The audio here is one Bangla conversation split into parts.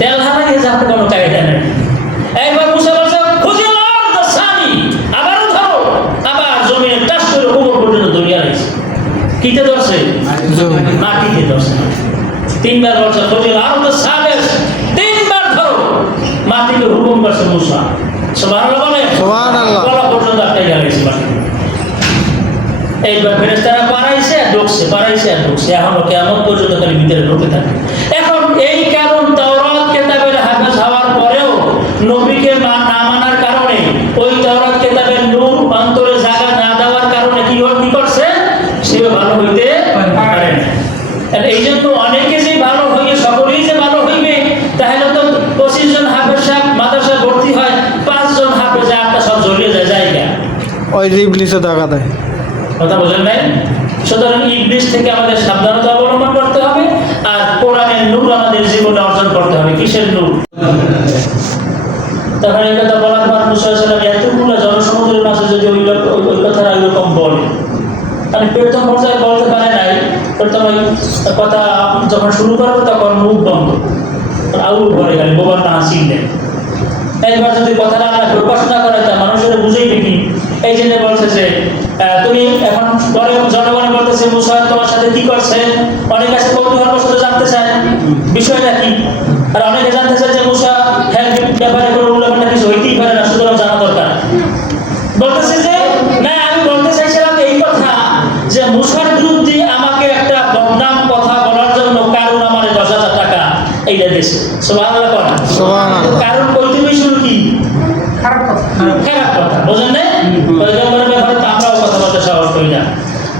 তেল হারা গিয়ে যাতে কোনো কায়দা নেই। একবার মুসা বলছে আবারও ধরো আবার জমিনে টাস করে উপর পর্যন্ত দরিয়া রয়েছে কিতে ধরছে? মাটিতে ধরছে। তিনবার বলছে খুঁজে আর তো সাবেস তিনবার ধরো। মাটিকে হুকুম করছে মুসা। এইবার ফেরেস্তারা পারাইছে আর ঢুকছে পারাইছে আর ঢুকছে। এখনও কেমন পর্যন্ত খালি ভিতরে ঢুকে থাকে। নবীকে না মানার কারণে ওই তাওরাত কেতাবের নূর অন্তরে জায়গা না দেওয়ার কারণে কি হল কি করছে? সে ভালো হইতে পারে এই জন্য অনেকে যে ভালো হইবে সকলেই যে ভালো হইবে তাহলে তো পঁচিশ জন হাফেজ সাহেব মাদ্রাসায় ভর্তি হয় পাঁচজন হাফেজ আটটা সব জড়িয়ে যায় জায়গা ওই ইবলিসে টাকা দেয় কথা বোঝেন নাই? সুতরাং ইবলিশ থেকে আমাদের সাবধানতা অবলম্বন করতে হবে আর কোরআনের নূর আমাদের জীবনে অর্জন করতে হবে। কিসের নূর? তখন এই কথা বলার পর মুসাইসালাম এতগুলো জনসমুদ্রের মাঝে যদি ওই ওই কথাটা ওইরকম বলে। মানে প্রথম পর্যায়ে বলতে পারে নাই, প্রথম কথা যখন শুরু করবে তখন মুখ বন্ধ। আউল ভরে গেল বোবার না হাসিলেন একবার যদি কথাটা না প্রকাশ না করে, তা মানুষের বুঝেই দেখি এই জন্য বলছে যে তুমি এখন পরে জনগণে বলতেছে, মুসা, তোমার সাথে কি করছে? অনেক আছে কৌতূহল জানতে চায়। বিষয়টা কি? আর অনেকে জানতে চায় যে, মুসা হ্যাঁ ব্যাপারে কোনো উল্লেখটা কিছু হইতেই পারে না সুতরাং জানা দরকার বলতেছে যে না আমি বলতে চাইছিলাম এই কথা যে মুসার বিরুদ্ধে আমাকে একটা বদনাম কথা বলার জন্য কারণ আমার দশ হাজার টাকা এইটা দিয়েছে সোভান সুবহানাল্লাহ। কারণ শুরু কি? খারাপ কথা। বোঝেন না আমরাও কথা বলতে সাহস করি না।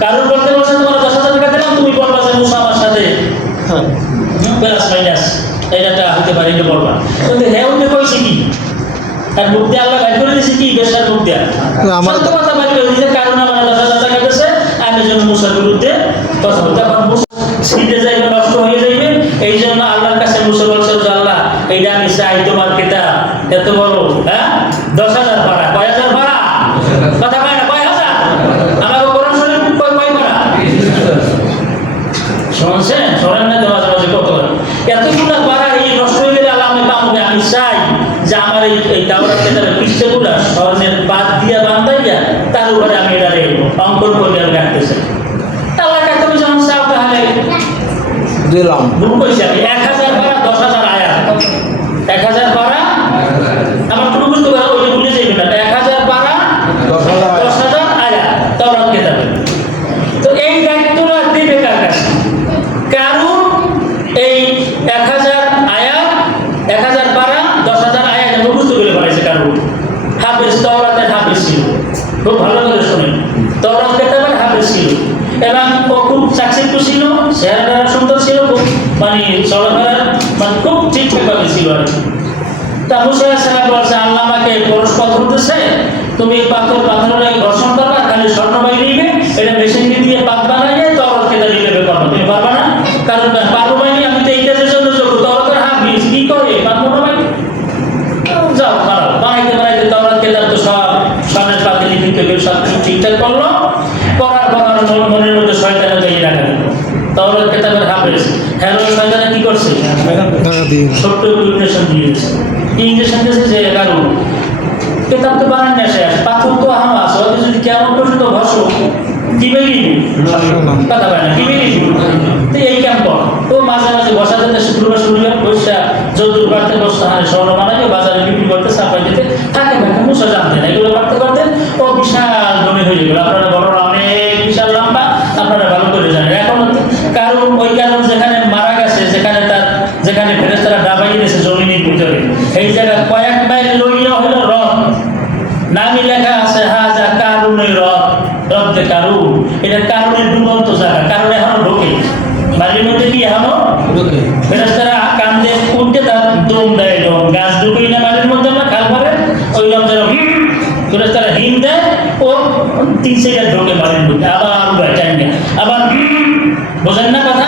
কারণ বলতে বলছে তোমার দশ হাজার টাকা দিলাম তুমি বলবা যে মুসা আমার সাথে প্লাস মাইনাস। এটা হতে পারে এটা বলবা। কিন্তু হ্যাঁ উঠে কইছে কি? তার মুখ দিয়ে আল্লাহ বাইর করে দিয়েছে কি? বেশার মুখ দিয়ে আমার- কথা বাইর করে দিয়েছে কারণ আমার দশ হাজার টাকা দিয়েছে আমি যেন মুসার বিরুদ্ধে কথা বলতে তখন মুসা সিটে যাইবে এত বড় হ্যাঁ দশ হাজার ভাড়া কয় হাজার ভাড়া কথা কয় না কয় হাজার আমাকে কোরআন শরীফ কয় কয় ভাড়া শুনছেন শোনেন না তো মাঝে মাঝে কত এতগুলো পারা এই নষ্ট হয়ে গেলে আল্লাহ আমি পাবো না। আমি চাই যে আমার এই এই দাওয়ার কেতাবের পৃষ্ঠগুলা স্বর্ণের বাদ দিয়া বান্ধাইয়া তার উপরে আমি এটা অঙ্কন করে আমি রাখতে চাই আল্লাহ কাছে তুমি যখন চাও তাহলে দিলাম ভুল করেছি আমি এক হাজার পারা দশ হাজার আয়া এক হাজার পারা আমার কোনো বুঝতে পারা ওই ভুলে যাইবে না এক হাজার পারা দশ হাজার আয়া। দশ হাজার আয়া তাওরাত কেতাবে তো এই দায়িত্বটা দিবে কার কাছে কারণ এই এক হাজার আয়াত এক হাজার পারা দশ হাজার আয়াত মুখস্থ করে বানাইছে কারণ হাফেজ তওরাতের হাফেজ ছিল খুব ভালো করে শোনেন তওরাত কেতাবের হাফেজ ছিল এবং ও খুব সাকসেসফুল ছিল চেহারাটা সুন্দর ছিল খুব মানে চলাফেরা মানে খুব ঠিকঠাকভাবে ছিল আর কি তা মুসা বলছে আল্লাহ আমাকে পরশ পাথর দিতেছে তুমি পাথর পাথরে ঘর্ষণ করবা খালি স্বর্ণ বাই নিবে এটা মেশিন দিয়ে পাক বানাইয়ে তরল খেতে দিলে করবা। তুমি পারবা না? কারণ পারব বাইনি আমি তো এই কাজের জন্য যোগ্য হাত দিয়েছি কি করে? পারব না ভাই যাও বানাও। বানাইতে বানাইতে তরল খেতাম তো সব স্বর্ণের পাতে লিখিত সব কিছু ঠিকঠাক করল। করার মন- মনের মধ্যে শয়তানে দিয়ে রাখা দিল। তরল হাফেজ হ্যালো শয়তানে কি করছে। ছোট্ট দিয়েছে। দিয়েছে যে এগারো কেতাব তো বানান না শেষ পাথর তো হামা আছে ওদের যদি কেমন পর্যন্ত বেরিয়ে কথা বলে না তো এই তো মাঝে মাঝে বসা যেতে শুক্রবার শুক্রবার বসা যদুর বাড়তে বসতে স্বর্ণ বানাবে বাজারে বিক্রি করতে সাপ্লাই দিতে। থাকে থাকে মুসা জানতেন এগুলো করতে করতে ও বিশাল জমি হয়ে গেল। আপনারা বড়রা অনেক বিশাল লম্বা আপনারা ভালো করে জানেন এখন কারণ ওই কারণ যেখানে মারা গেছে যেখানে তার যেখানে ফেরেস্তারা ডাবাই দিয়েছে জমিনের ভিতরে এই জায়গা কয়েক মাইল লইয়া হলো রথ নামি লেখা আছে হাজা কারুনের রথ কারুন। এটা কারণের ডুবন্ত জায়গা কারণ এখনও ঢোকে বাড়ির মধ্যে কি এখনও? ফেরেস্তারা কান্দে উঠতে তার দম দেয় দম। গাছ ঢুকুই না বাড়ির মধ্যে আমরা খাল পারে ওই রথ যেন ফেরেস্তারা হিম দেয়। ও তিন সেকেন্ড ঢোকে বাড়ির মধ্যে। আবার উড়ায় টাইম আবার বোঝেন না কথা?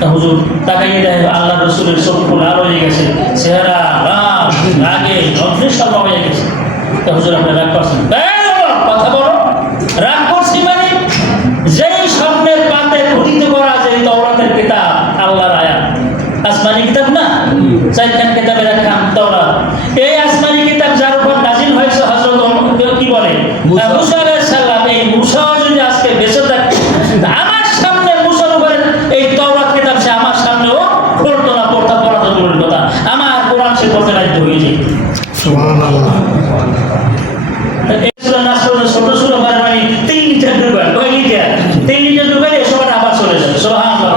তা হুজুর তাকাইয়ে দেয় আল্লাহ রসুলের চোখ খোলা রয়ে গেছে চেহারা রাম রাগে অগ্নি সব হয়ে গেছে। তা হুজুর আপনি রাগ করছেন? কথা বলো। রাগ করছি মানে যেই স্বপ্নের পাতে করা যে তওরাতের কিতাব আল্লাহর আয়াত। আসমানি কিতাব না? চারখান কিতাবের একখান তওরাত। এই আসমানি কিতাব যার উপর নাজিল হয়েছে হযরত কি বলে? মুসা। মুসা আলাইহিস সালাম এই মুসা যদি আজকে বেঁচে থাকতো আমার সামনে মুসার উপরে এই তওরাত কিতাব সে আমার সামনেও পড়তো না পড়তা পড়াতো দূরের কথা আমার কোরআন সে পড়তে বাধ্য হয়ে যেত সুবহানাল্লাহ এই সূরা নাস পড়লে ছোট ছোট করে মানে তিন লিটার ডুবায় কয় লিটার তিন লিটার ডুবাই এসব আবার চলে যাবে সুবহানাল্লাহ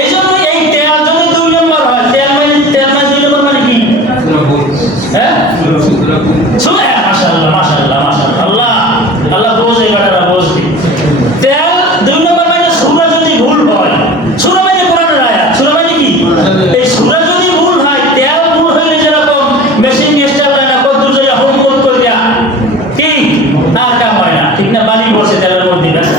এই জন্য এই তেল যদি দুই নম্বর হয় তেল মানে তেল মানে দুই নম্বর মানে কি হ্যাঁ শুনে মাশাআল্লাহ মাশাআল্লাহ মাশাআল্লাহ আল্লাহ আল্লাহ বোঝে বেটারা বোঝে তেল দুই নম্বর মানে সূরা যদি ভুল হয় সূরা মানে কোরআনের আয়াত সূরা মানে কি এই সূরা যদি ভুল হয় তেল ভুল হইলে যেরকম মেশিন স্টার্ট হয় না কত দূর হোম কোড করে দেয়া ঠিক আর কাম হয় না ঠিক না বালি বসে তেলের মধ্যে বেসা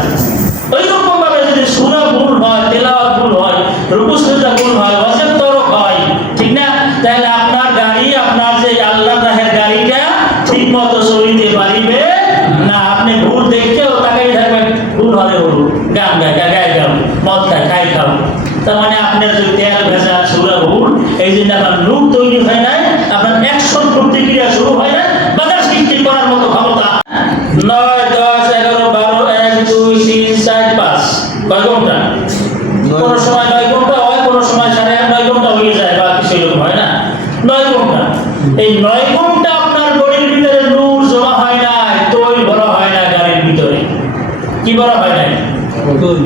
ওই রকম ভাবে যদি সূরা ভুল হয় তেলাওয়াত ভুল হয় রুকু সিজদা ভুল হয় ওয়াজেব তরক হয় ঠিক না তাহলে আপনার গাড়ি আপনার যে আল্লাহর রাহের গাড়িটা ঠিক মতো চলিতে পারিবে না আপনি ভুল দেখতেও তাকাই থাকবেন ভুল হলে হলো গান গায় গা গায়ে গাও মদ খায় খাই খাও তার মানে আপনার যদি তেল ভেজা সুরা ভুল এই জন্য আপনার লুক তৈরি হয় নাই আপনার অ্যাকশন প্রতিক্রিয়া শুরু হয় না বাজার সৃষ্টি করার মতো ক্ষমতা। নয় দশ এগারো বারো এক দুই তিন চার পাঁচ। কয় ঘণ্টা? কোনো সময় নয় ঘণ্টা হয় কোনো সময় সাড়ে নয় ঘণ্টা হয়ে যায় বা কিছু এরকম হয় না। নয় ঘণ্টা। এই নয় ঘণ্টা আপনার বডির ভিতরে নূর জমা হয় না তৈরি ভরা হয় না গাড়ির ভিতরে কি ভরা হয় নাই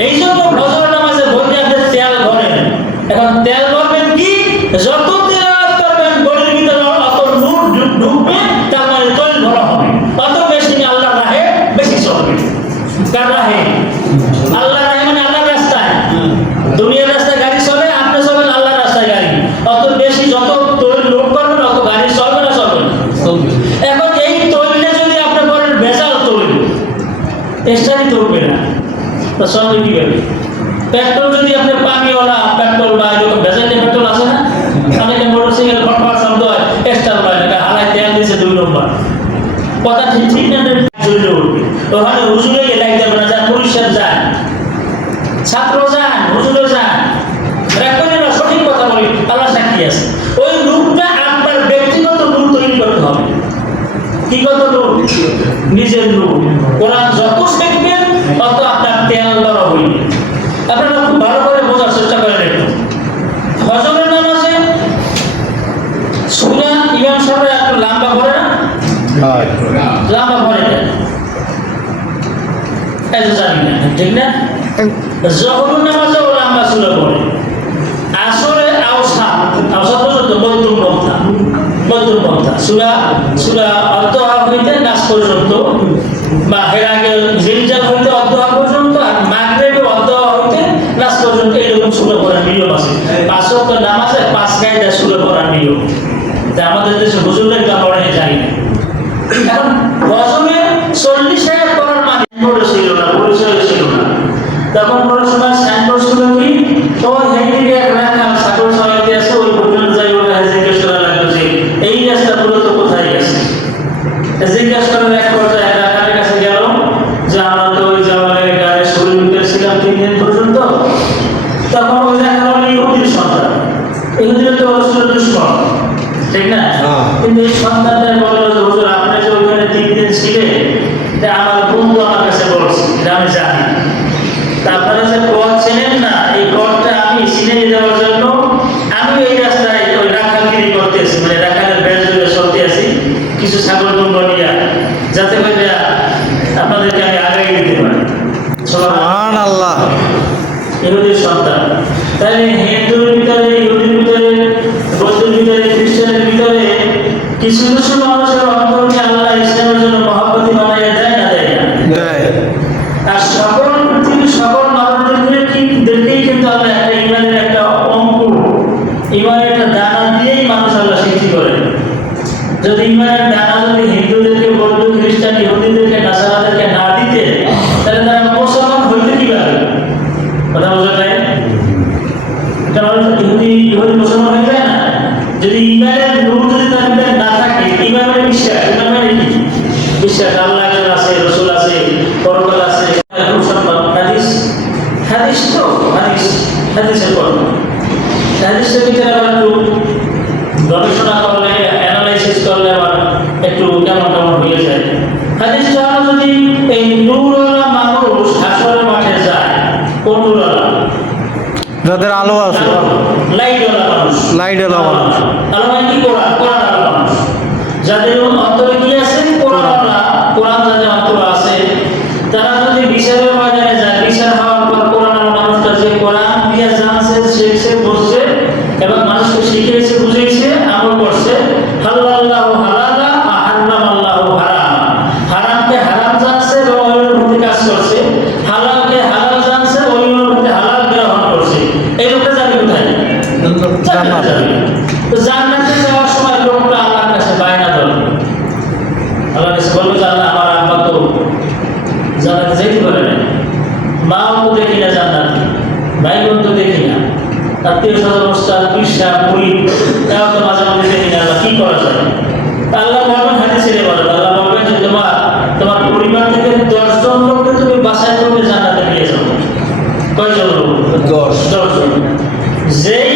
এই জন্য ফজর নামাজে বলতে আপনি তেল ভরেন এখন তেল ভরবেন কি? যত তেল করবেন বডির ভিতরে অত নূর ঢুকবে, তার মানে তৈল ভরা হবে। অত বেশি আল্লাহ রাহে বেশি চলবে। কার রাহে? তো চলবে কীভাবে পেট্রোল যদি আপনি পানিওয়ালা, পেট্রোল বা এরকম ভেজালি পেট্রোল আছে না? অনেকে মোটরসাইকেল ফটফট শব্দ হয় এক্সট্রা হয় না হালাই তেল দিয়েছে দুই নম্বর। কথা ঠিক ঠিক না জ্বলে উঠবে। ওখানে হুজুরে গেলে যাবে না যান পুলিশের যান ছাত্র যান হুজুরে যান রেকর্ডে না সঠিক কথা বলি আল্লাহ সাক্ষী আছে ওই রূপটা আপনার ব্যক্তিগত রূপ তৈরি করতে হবে কি কত লোক নিজের লোক কোরআন যত শিখবেন তত আপনার তেল বড় হইবে আপনারা খুব ভালো করে বোঝার চেষ্টা করেন একটু ফজরের নামাজে সুরা ইমাম সাহেব একটু লম্বা করে না হয় লম্বা করে দেন এই তো জানি না ঠিক না জহরুর নামাজে ও লম্বা সুরা পড়ে। আসরে আওসা আওসা পর্যন্ত মধ্যম পন্থা মধ্যম পন্থা। সুরা সুরা অর্ধহা হইতে নাচ পর্যন্ত বা এর আগে জিলজাল হইতে অর্ধহা পর্যন্ত আর মাগরেবে অর্ধহা হইতে নাচ পর্যন্ত এরকম সুরে পড়ার নিয়ম আছে। পাঁচ ওয়াক্ত নামাজে পাঁচ গায়ে সুরে পড়ার নিয়ম। তা আমাদের দেশে হুজুরের কাপড়ে জানি না। এখন রজমে চল্লিশ হাজার করার মানে ছিল না। তখন কোনো সময় সাইনবোর্ড ছিল কি? তো রাখা সাগর আছে ওই যাই ওটা জিজ্ঞেস করা লাগল যে এই রাস্তা মূলত কোথায় গেছে? জিজ্ঞেস করার এক পর্যায়ে এক রাখার কাছে গেল যে আমরা তো ওই জামালের গায়ে শরীর ভিতরে ছিলাম তিন দিন পর্যন্ত। তখন ওই দেখা হলো ইহুদির সন্তান। ইহুদির তো অবশ্যই দুশ্মন ঠিক না? হ্যাঁ। কিন্তু এই সন্তানটা বলল যে হুজুর আপনি যে ওইখানে তিন দিন ছিলেন এটা আমার বন্ধু আমার কাছে বলছে এটা আমি জানি তা আপনারা যে পথ ছিলেন না এই পথটা আমি চিনে দেওয়ার জন্য আমি এই রাস্তায় ওই রাখালগিরি করতেছি মানে রাখালের বেশ ধরে চলতে আছি কিছু ছাগল দুম্ব নিয়ে যাতে করে আপনাদেরকে আমি আগাই দিতে পারি। আল্লাহ এগুলি সন্তান। তাহলে যাদের আলো আছে। লাইট মানুষ। মানুষ। আলো মানে কি? কোরআন মানুষ। যাদের অন্তরে কি আছে কোরআনওয়ালা কোরআন যাদের অন্তরে আছে তারা যদি বিচারের ময়দানে যায় বিচার হওয়ার পর কোরআনওয়ালা মানুষটা যে কোরআন দিয়ে জানছে সে বুঝছে জেদি করে নেয় মা বাবু দেখি না জান্নাতি ভাই বন্ধু দেখি না। আত্মীয় স্বজন অনুষ্ঠান পৃষ্ঠা পুলি তাও তো মাঝে দেখি না বা কী করা যায়? আল্লাহ বলবেন হাতে ছেড়ে বলেন আল্লাহ যে তোমার তোমার পরিবার থেকে দশজন লোককে তুমি বাসায় করবে জান্নাতে নিয়ে যাব কয়জন লোক? দশ। দশজন। যেই